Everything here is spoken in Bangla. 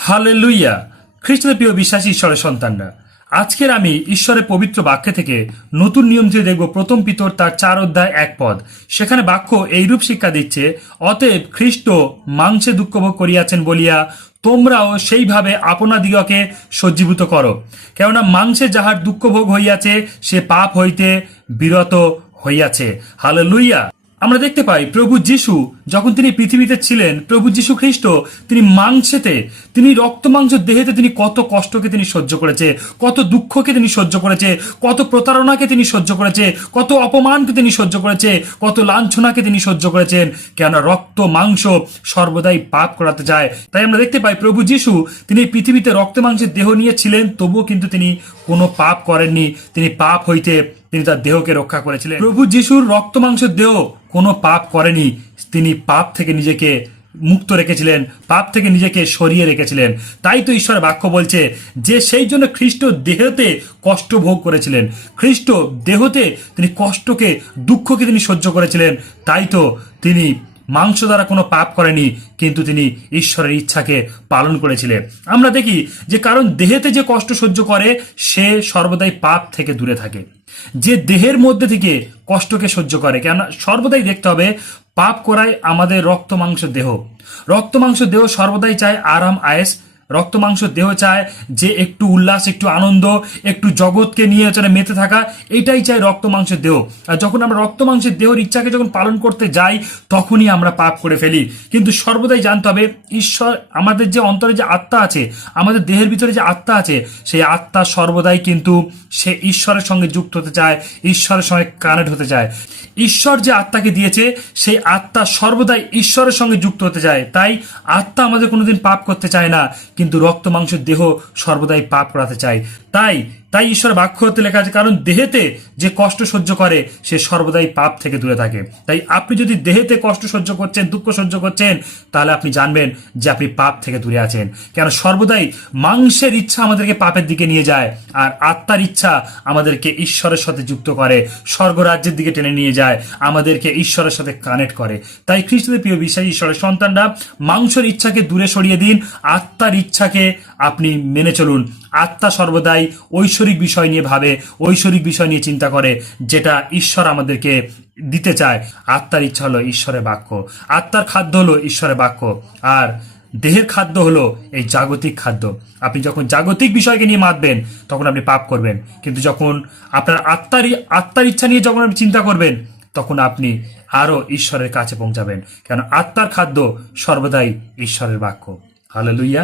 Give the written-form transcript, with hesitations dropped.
হালেলুইয়া। খ্রিস্টের প্রিয় বিশ্বাসী ঈশ্বরের সন্তানরা, আজকের আমি ঈশ্বরের পবিত্র বাক্য থেকে নতুন নিয়ম থেকে দেখব প্রথম পিতর তার 4 অধ্যায় 1 পদ। সেখানে বাক্য এইরূপ শিক্ষা দিচ্ছে, অতএব খ্রিস্ট মাংসে দুঃখভোগ করিয়াছেন বলিয়া তোমরাও সেইভাবে আপনাদিগকে সজ্জীভূত করো। কেননা মাংসে যাহার দুঃখভোগ হইয়াছে সে পাপ হইতে বিরত হইয়াছে। হালেলুইয়া। আমরা দেখতে পাই প্রভু যিশু যখন তিনি পৃথিবীতে ছিলেন, প্রভু যিশু খ্রিস্ট তিনি মাংসেতে, তিনি রক্ত মাংস দেহেতে তিনি কত কষ্টকে তিনি সহ্য করেছে, কত দুঃখকে তিনি সহ্য করেছে, কত প্রতারণাকে তিনি সহ্য করেছে, কত অপমানকে তিনি সহ্য করেছে, কত লাঞ্ছনাকে তিনি সহ্য করেছেন। কেন রক্ত মাংস সর্বদাই পাপ করাতে যায়। তাই আমরা দেখতে পাই প্রভু যিশু তিনি পৃথিবীতে রক্ত মাংসের দেহ নিয়ে ছিলেন, তবুও কিন্তু তিনি কোনো পাপ করেননি। তিনি পাপ হইতে তিনি তার দেহকে রক্ষা করেছিলেন। প্রভু যিশুর রক্ত মাংসের দেহ কোনো পাপ করেনি। তিনি পাপ থেকে নিজেকে মুক্ত রেখেছিলেন, পাপ থেকে নিজেকে সরিয়ে রেখেছিলেন। তাই তো ঈশ্বরের বাক্য বলছে যে সেই জন্য খ্রিস্ট দেহতে কষ্ট ভোগ করেছিলেন, খ্রিস্ট দেহতে তিনি কষ্টকে, দুঃখকে তিনি সহ্য করেছিলেন। তাই তো তিনি মাংস দ্বারা কোনো পাপ করেনি, কিন্তু তিনি ঈশ্বরের ইচ্ছাকে পালন করেছিলেন। আমরা দেখি যে কারণ দেহেতে যে কষ্ট সহ্য করে সে সর্বদাই পাপ থেকে দূরে থাকে। যে দেহের মধ্যে থেকে কষ্টকে সহ্য করে, কেননা সর্বদাই দেখতে হবে পাপ করায় আমাদের রক্ত মাংস দেহ, রক্ত মাংস দেহ সর্বদাই চায় আরাম আয়েস। রক্ত মাংস দেহ চায় যে একটু উল্লাস, একটু আনন্দ, একটু জগৎকে নিয়ে মেতে থাকা, এটাই চাই রক্ত মাংসের দেহ। আর যখন আমরা রক্ত মাংসের দেহর ইচ্ছাকে যখন পালন করতে যাই, তখনই আমরা পাপ করে ফেলি। কিন্তু সর্বদাই জানতে হবে ঈশ্বর, আমাদের যে অন্তরে যে আত্মা আছে, আমাদের দেহের ভিতরে যে আত্মা আছে, সেই আত্মা সর্বদাই কিন্তু সে ঈশ্বরের সঙ্গে যুক্ত হতে চায়, ঈশ্বরের সঙ্গে কানেক্ট হতে চায়। ঈশ্বর যে আত্মাকে দিয়েছে সেই আত্মা সর্বদাই ঈশ্বরের সঙ্গে যুক্ত হতে চায়। তাই আত্মা আমাদের কোনোদিন পাপ করতে চায় না, কিন্তু রক্ত মাংসের দেহ সর্বদাই পাপ করাতে চায়। তাই ঈশ্বর বাক্য হতে লেখা আছে, কারণ দেহেতে যে কষ্ট সহ্য করে সে সর্বদাই পাপ থেকে দূরে থাকে। তাই আপনি যদি দেহেতে কষ্ট সহ্য করছেন, দুঃখ সহ্য করছেন, তাহলে আপনি জানবেন যে আপনি পাপ থেকে দূরে আছেন। কেন সর্বদাই মাংসের ইচ্ছা আমাদেরকে পাপের দিকে নিয়ে যায়, আর আত্মার ইচ্ছা আমাদেরকে ঈশ্বরের সাথে যুক্ত করে, স্বর্গরাজ্যের দিকে টেনে নিয়ে যায়, আমাদেরকে ঈশ্বরের সাথে কানেক্ট করে। তাই খ্রিস্টের প্রিয় বিশ্বাসী ঈশ্বরের সন্তানরা, মাংসের ইচ্ছাকে দূরে সরিয়ে দিন, আত্মার ইচ্ছাকে আপনি মেনে চলুন। আত্মা সর্বদাই ঐশ্বরিক বিষয় নিয়ে ভাবে, ঐশ্বরিক বিষয় নিয়ে চিন্তা করে, যেটা ঈশ্বর আমাদেরকে দিতে চায়। আত্মার ইচ্ছা হলো ঈশ্বরের বাক্য, আত্মার খাদ্য হলো ঈশ্বরের বাক্য, আর দেহের খাদ্য হলো এই জাগতিক খাদ্য। আপনি যখন জাগতিক বিষয়কে নিয়ে মাতবেন, তখন আপনি পাপ করবেন। কিন্তু যখন আপনার আত্মার ইচ্ছা নিয়ে যখন আপনি চিন্তা করবেন, তখন আপনি আরো ঈশ্বরের কাছে পৌঁছাবেন। কেন আত্মার খাদ্য সর্বদাই ঈশ্বরের বাক্য। হালেলুইয়া।